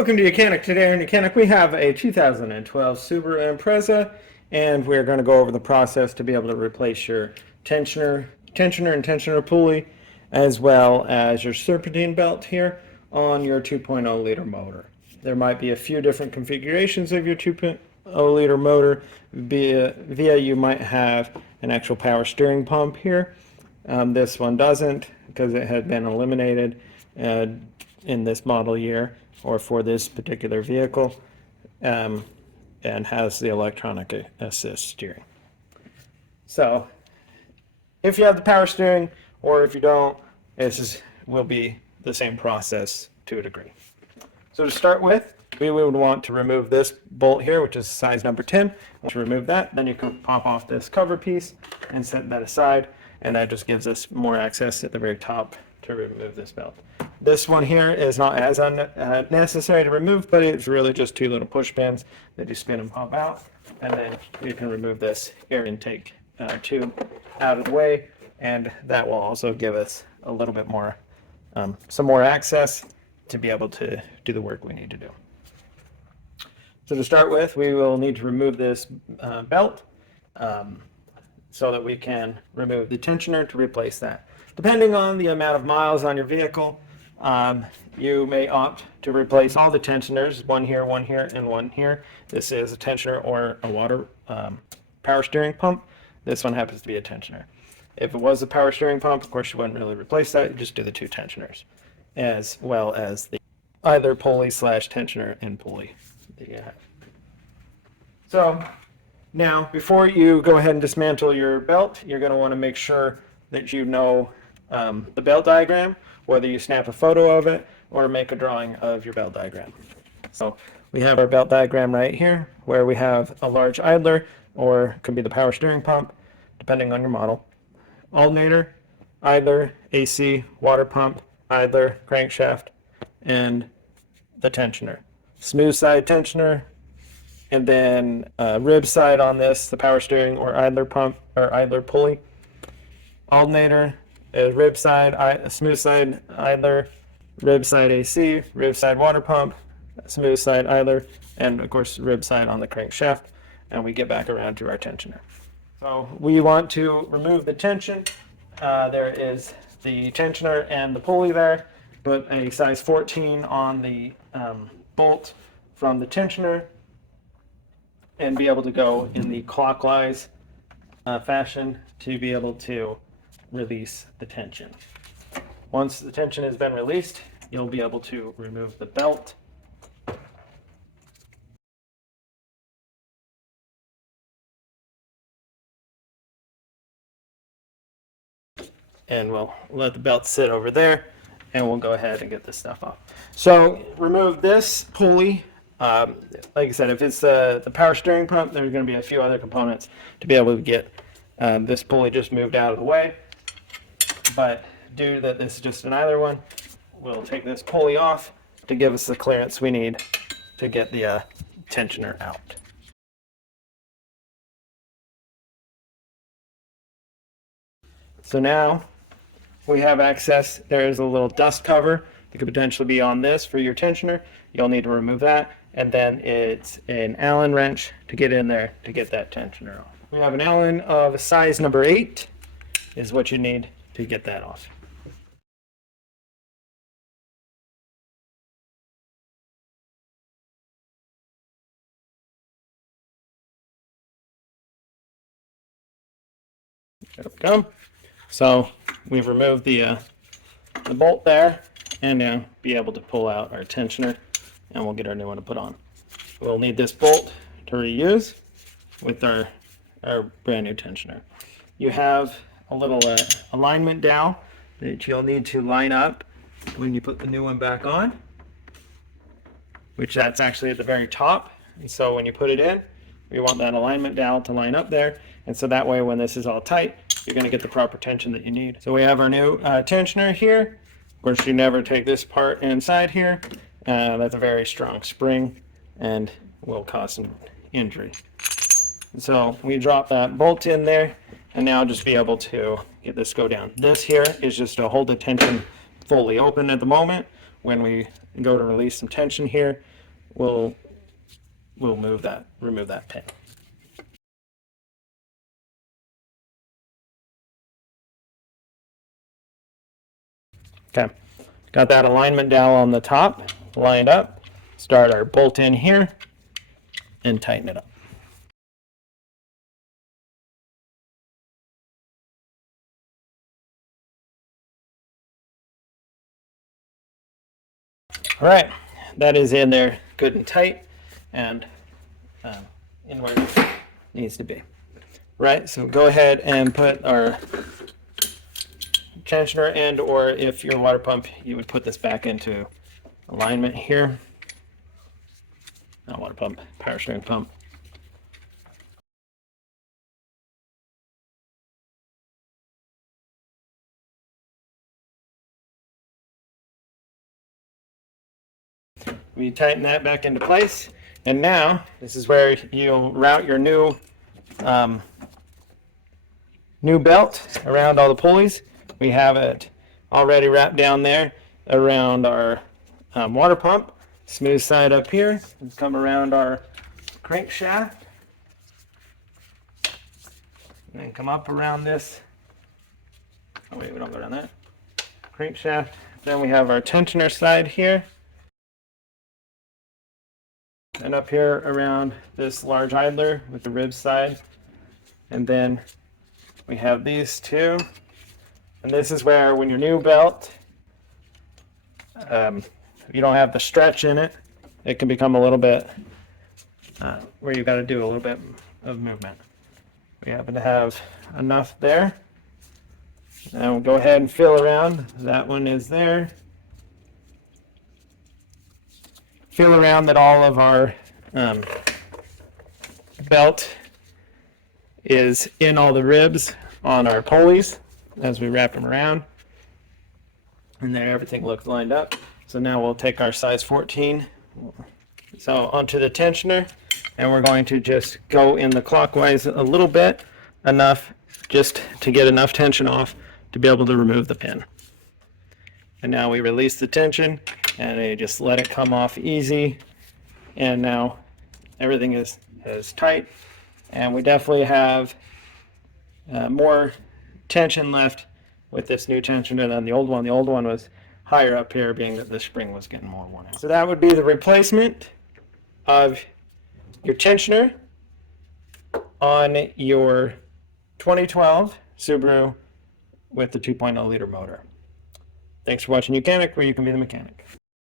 Welcome to YOUCANIC. Today on YOUCANIC we have a 2012 Subaru Impreza, and we're going to go over the process to be able to replace your tensioner and tensioner pulley, as well as your serpentine belt here on your 2.0 liter motor. There might be a few different configurations of your 2.0 liter motor. Via you might have an actual power steering pump here. This one doesn't, because it had been eliminated in this model year, or for this particular vehicle, and has the electronic assist steering. So if you have the power steering, or if you don't, will be the same process to a degree. So to start with, we would want to remove this bolt here, which is size number 10. Once you remove that, then you can pop off this cover piece and set that aside, and that just gives us more access at the very top to remove this belt. This one here is not as necessary to remove, but it's really just two little push pins that you spin and pop out, and then you can remove this air intake tube out of the way, and that will also give us a little bit more, some more access to be able to do the work we need to do. So to start with, we will need to remove this belt so that we can remove the tensioner to replace that. Depending on the amount of miles on your vehicle, you may opt to replace all the tensioners, one here, and one here. This is a tensioner or a water power steering pump. This one happens to be a tensioner. If it was a power steering pump, of course you wouldn't really replace that. You just do the two tensioners, as well as the either pulley / tensioner and pulley that you have. So now, before you go ahead and dismantle your belt, you're going to want to make sure that you know the belt diagram, whether you snap a photo of it or make a drawing of your belt diagram. So we have our belt diagram right here, where we have a large idler, or it could be the power steering pump, depending on your model, alternator, idler, AC, water pump, idler, crankshaft, and the tensioner. Smooth side tensioner, and then rib side on this, the power steering or idler pump or idler pulley. Alternator is rib side, smooth side idler, rib side AC, rib side water pump, smooth side idler, and of course rib side on the crankshaft. And we get back around to our tensioner. So we want to remove the tension. There is the tensioner and the pulley there. Put a size 14 on the bolt from the tensioner, and be able to go in the clockwise fashion to be able to release the tension. Once the tension has been released, you'll be able to remove the belt. And we'll let the belt sit over there, and we'll go ahead and get this stuff off. So remove this pulley. Like I said, if it's the power steering pump, there's going to be a few other components to be able to get this pulley just moved out of the way. But due to that this is just an idler one, we'll take this pulley off to give us the clearance we need to get the tensioner out. So now we have access. There is a little dust cover that could potentially be on this for your tensioner. You'll need to remove that, and then it's an Allen wrench to get in there to get that tensioner off. We have an Allen of size number 8 is what you need to get that off. There we go. So we've removed the bolt there, and now be able to pull out our tensioner, and we'll get our new one to put on. We'll need this bolt to reuse with our brand new tensioner. You have a little alignment dowel that you'll need to line up when you put the new one back on, which that's actually at the very top. And so when you put it in, we want that alignment dowel to line up there, and so that way when this is all tight, you're going to get the proper tension that you need. So we have our new tensioner here. Of course, you never take this part inside here. That's a very strong spring and will cause some injury. So we drop that bolt in there, and now just be able to get this go down. This here is just to hold the tension fully open at the moment. when we go to release some tension here, we'll remove that pin. Okay, got that alignment dowel on the top lined up. Start our bolt in here and tighten it up. All right, that is in there good and tight and in where it needs to be. Right, so go ahead and put our tensioner, and or if your water pump, you would put this back into alignment here. Not water pump, power steering pump. We tighten that back into place, and now this is where you'll route your new belt around all the pulleys. We have it already wrapped down there around our water pump. Smooth side up here. Let's come around our crankshaft, and then come up around this. Oh wait, we don't go around that. Crankshaft. Then we have our tensioner side here. And up here around this large idler with the rib side. And then we have these two. And this is where, when your new belt, you don't have the stretch in it, it can become a little bit where you've got to do a little bit of movement. We happen to have enough there. Now we'll go ahead and feel around. That one is there. Feel around that all of our belt is in all the ribs on our pulleys as we wrap them around. And there, everything looks lined up. So now we'll take our size 14, so onto the tensioner, and we're going to just go in the clockwise a little bit, enough just to get enough tension off to be able to remove the pin. And now we release the tension, and you just let it come off easy. And now everything is tight, and we definitely have more tension left with this new tensioner than the old one. The old one was higher up here, being that the spring was getting more worn out. So that would be the replacement of your tensioner on your 2012 Subaru with the 2.0 liter motor. Thanks for watching YOUCANIC, where you can be the mechanic.